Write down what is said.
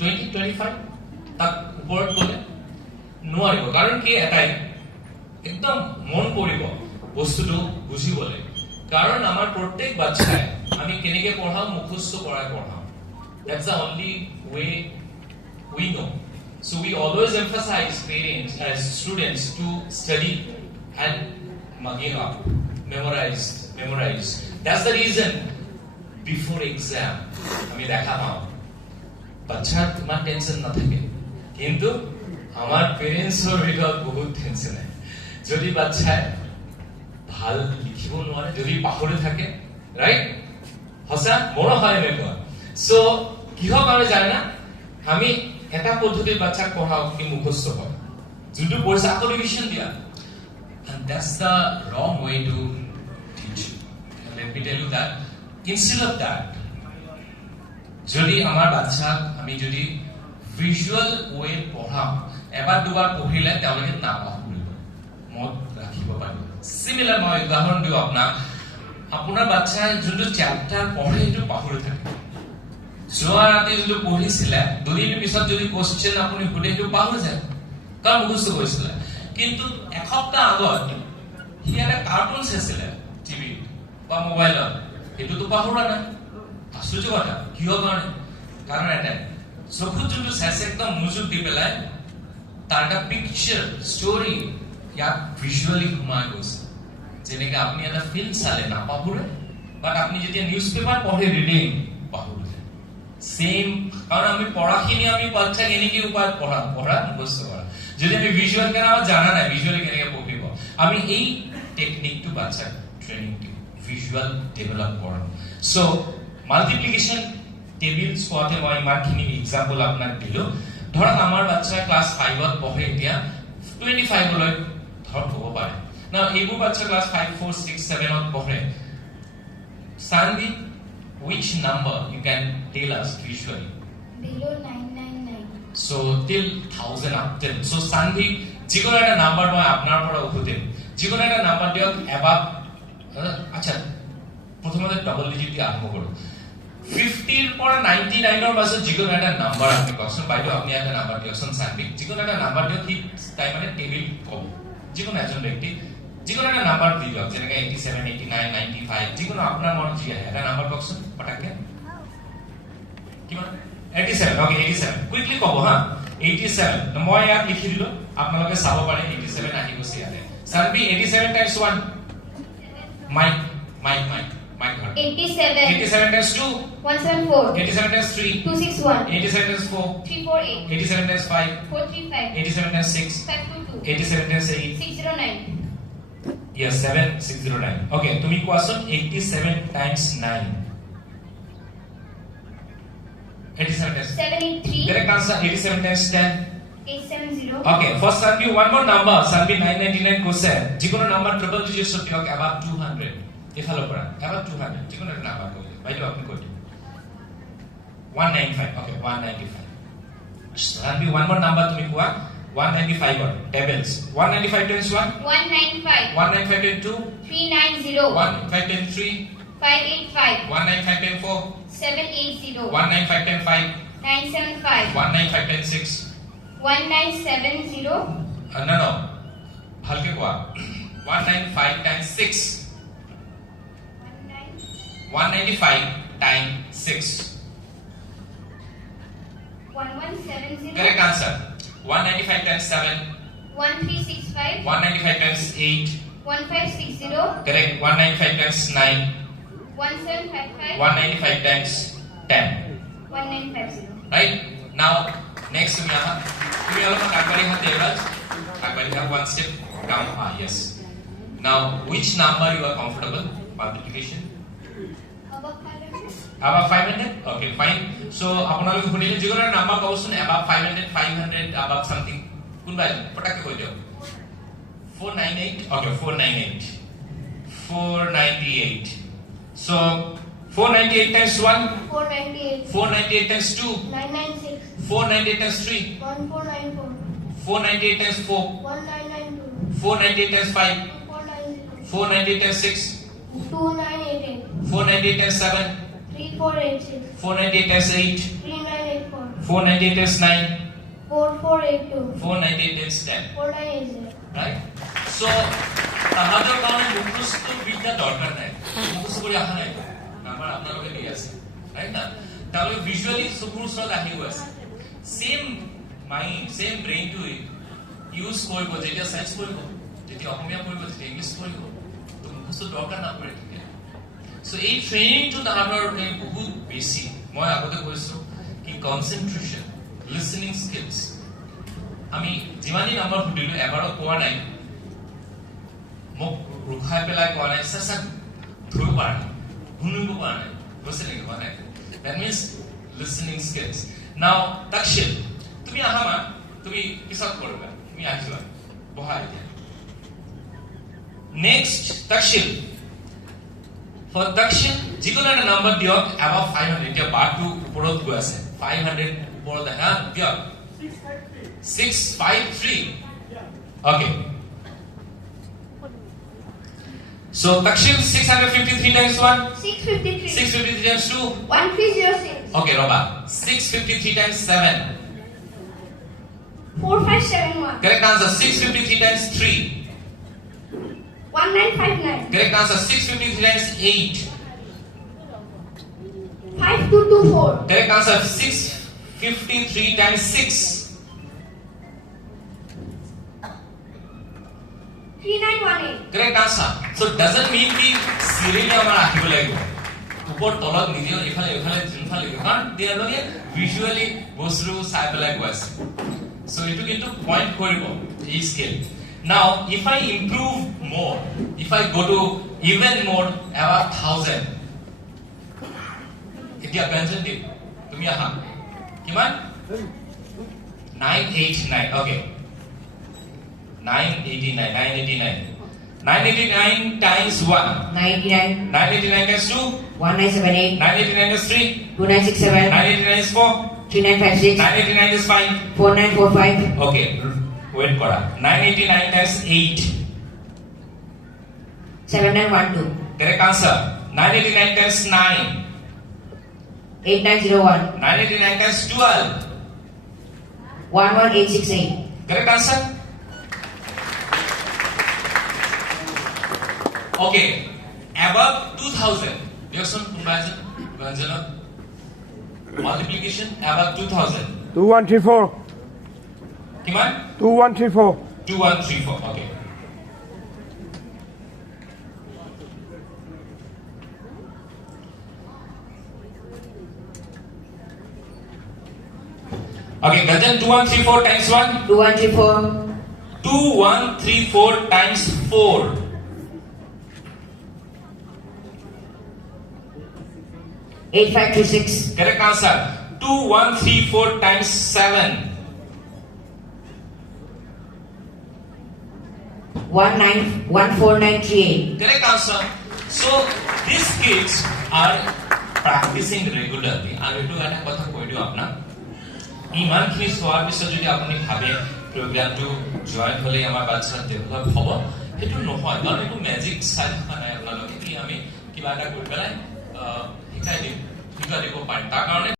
20-25 তাক ওপৰত গ'লে নোৱাৰিব, কাৰণ কি এটাই একদম মন পৰিব বস্তুটো বুজিবলৈ, কাৰণ আমাৰ প্ৰত্যেক বাচ্চাই আমি কেনেকৈ পঢ়াওঁ, মুখস্থ কৰাই পঢ়াওঁ। That's the only way we know. So we always emphasize parents as students to study and mugging up, memorize. That's the reason before exam আমি দেখা পাওঁ বাচ্চাৰ ইমান টেনশ্যন নাথাকে, কিন্তু আমাৰ পেৰেণ্টছৰ ভিতৰত বহুত টেনশ্যন আহে। যদি বাচ্চাই ভাল লিখিব নোৱাৰে, যদি পাহৰি থাকে, ৰাইট? সঁচা মোৰো হয় এনেকুৱা। চ' কিহৰ কাৰণে জানে না, আমি এটা পদ্ধতিত বাচ্চাক পঢ়াওঁ কি মুখস্থ হয়, যোনটো পঢ়িছে আকৌ ৰিভিশ্যন দিয়া। And that's the wrong way to teach. Let me tell you that instead of that, যদি আমাৰ বাচ্চাক আমি যদি ভিজুৱেল ৱে পঢ়াওঁ, এবাৰ দুবাৰ পঢ়িলে তেওঁলোকে নাপাহৰিব, মনত ৰাখিব পাৰিব। চিমিলাৰ মই উদাহৰণ দিওঁ আপোনাক, আপোনাৰ বাচ্চাই যোনটো চেপ্টাৰ পঢ়ে সেইটো পাহৰি থাকে। যোৱা ৰাতি যোনটো পঢ়িছিলে, দুদিন পিছত যদি কোৱেশ্চন আপুনি সুধে সেইটো পাহৰি যায়, কাৰণ মুখস্থ কৰিছিলে। কিন্তু এসপ্তাহ আগত সি এটা কাৰ্টুন চাইছিলে টিভিত বা মোবাইলত, সেইটোতো পাহৰা নাই। আশ্চৰ্য কথা, কিহৰ কাৰণে? কাৰণ এটাই চকুত যোনটো চাইছে একদম মনোযোগ দি পেলাই তাৰ এটা পিকচাৰ ষ্টৰী ইয়াক ভিজুৱেলি সোমাই গৈছে। যেনেকে আপুনি এটা ফিল্ম চালে নাপাহৰে, বাট আপুনি যেতিয়া নিউজ পেপাৰ পঢ়ে ৰিডিং পাহৰি যায়। সেম, কাৰণ আমি পঢ়াখিনি আমি বাচ্চাক এনেকে উপায় পঢ়া মুখস্থ কৰা। যদি আমি ভিজুৱেল কেনে আমাৰ জানা নাই ভিজুৱেলি কেনেকে পঢ়িব, আমি এই টেকনিকটো বাচ্চাক ট্ৰেইনিং দিওঁ, ভিজুৱেল ডেভেলপ কৰোঁ। চ' মাল্টিপ্লিকেশ্যন টেবিল চোৱাতে মই ইমানখিনি এক্সাম্পল আপোনাক দিলোঁ। ধৰক আমাৰ বাচ্চাই ক্লাছ 5ত পঢ়ে, এতিয়া 25লৈ ধৰক হ'ব পাৰে না। এইবোৰ বাচ্চা ক্লাছ 5, 4, 6, 7ত পঢ়ে। Sandeep, which number you can tell us visually? Below 999. So till 1000 up till. So Sandeep, যিকোনো একটা নাম্বার মই আপনার পৰা উঠুদিম, যিকোনো একটা নাম্বার দিয়ক এবাব। আচ্ছা, প্রথমতে ডাবল ডিজিট দিয়ে আরম্ভ করো। 50 ৰ পৰা 99ৰ মাজত যিকোনো একটা নাম্বার আপনি কওকচোন। বাইদেউ আপনি একটা নাম্বার দিয়কচোন সানবি, যিকোনো একটা নাম্বার দিয়ক। কি তাই মানে টেবিল কব, যিকোনো এজন ব্যক্তি যিকোনো একটা নাম্বার দি দিয়ক, যেনেকে 87, 89, 95, যিকোনো আপনার মন যি আহে এটা নাম্বার কওকচোন পটাকে। কিমান? 87। ওকে, 87 কুইকলি কব হা। 87 মই ইয়াত লিখি দিলো, আপোনালোকে চাব পাৰে 87 আহি গৈছে ইয়াতে। সানবি 87 times 1 mic 87. 87 times 2 174. 87 times 3 261. 87 times 4 348. 87 times 5 435. 87 times 6 522. 87 times 8 609. yes 7609 okay তুমি কোৱাচোন 87 times 9 87 times 783. correct answer 87 times 10 870. okay first Sanvi one more number Sanvi 999 কৈছে যিকোনো নাম্বার ট্রিপল ডিজিটস দিয়ক above 200 এফালৰ পৰা above 200 যিকোনো এটা নাম্বার কই বাইদেউ আপুনি কৈ দিয়ক 195 okay 195 Sanvi one more number তুমি কোৱা 195 or tables 195 times 1 195. 195 times 2 390. 195 times 3 585. 195 times 4 780. 195 times 5 975. 195 times 6 1970. no ভালকে কোৱা 195 times 6 195 times 6 1170. correct answer 195 times 7 1365. 195 times 8 1560. correct 195 times 9 1755. 195 times 10 1950. right now next তুমি আহা তুমি অলপ আগবাঢ়ি আহা দেৱৰাজ আগবাঢ়ি আহা one step down yes now which number you are comfortable multiplication Above 500. above 500 okay fine so আপোনালোকে শুনিলে যিকোনো নাম্বাৰ কওকচোন above 500 500 above something কোনবা পটাকে কৈ দিয়ক 498 okay 498 498 so 498 times 1 498. 498 times 2 996. 498 times 3 1494. 498 times 4 1992. 498 times 5 2490. 498 times 6 2988. 498 times 7 3486. 498 times 8 3984. 498 times 9, 4482. 498 times 10. 4980. Right? So, তাহাদের কারণে মুখস্থ বিদ্যা দরকার নাই, মুখস্থ করে আহা নাই তো নাম্বার আপনার লগে দিয়ে আছে, রাইট না? তাহলে ভিজুয়ালি সুপুরস্রত আহি আছে, same mind same brain to use করব, যেটা সায়েন্স করব, যেটা অসমীয়া করব, যেটা ইংলিশ করব, তো মুখস্থ দরকার না পড়ে। সো এই ট্রেনিংটো তাহাদের বহুত বেছি। মই আগতে কৈছো কি কনসেন্ট্রেশন, লিসনিং স্কিলস, আমি যিমানই নাম্বাৰ সুধিলো এবাৰত কোৱা নাই, মোক ৰুখাই পেলাই কোৱা নাই, চাচাক ধৰিব পৰা নাই, শুনিব পৰা নাই, বুজিছে নেকি? কোৱা নাই। That means listening skills. Now, Takshil, তুমি আহা মা, তুমি পিছত কৰিবা, তুমি আহি যোৱা, বহা এতিয়া। Next, Takshil. For Takshil, যিকোনো এটা নাম্বাৰ দিয়ক above 500, এতিয়া বাৰটো ওপৰত গৈ আছে, 500 ওপৰত হা দিয়ক। 653. Okay. So Takshil, 653 times 1, 653. 653 times 2. 1306. Okay, Roba. 653 times 7. 4571. Correct answer. 653 times 3. 1959. Correct answer. 653 times 8. 5224. Correct answer. 653 times 6. 3918. Correct answer. So doesn't mean ki serially amar akhibo lagibo. Upor tolot nije ephale jinphale karon they are visually bostru sai pelai goase. So etu kintu point koribo ei scale. Now if I improve more, if I go to even more above 1000, etia pension tip tumi aha kiman 989. Okay, 989 times 1, 99, 989 times 2, 1978, 989 times 3, 2967, 989 is 4, 3956, 989 is 5. 4945, Okay, wait kora. 989 times 8. 7912, Correct answer. 989 times 9. 8901, 989 times 12. 11868, Correct answer. Okay, above 2000. Reaction comparison. Multiplication above 2000. 2134. Kiman? 2134. 2134. Okay. Okay, Gajan, 2134 times 1. 2134, 2134 times 4. 8526, Correct answer. 2134 times 7. 14938, Correct answer. So these kids are practicing regularly. আমি তো এটা কথা কৈ দিও আপোনাক, ইমানখিনি চোৱাৰ পিছত যদি আপুনি ভাবে প্ৰগ্ৰামটো জয়েন হ'লে আমাৰ বাচ্চা ডেভেলপ হ'ব, সেইটো নহয়। কাৰণ এইটো মেজিক চাই থকা নাই আপোনালোকে কি আমি কিবা এটা কৰি পেলাই শিকাই দিব পাৰিম। তাৰ কাৰণে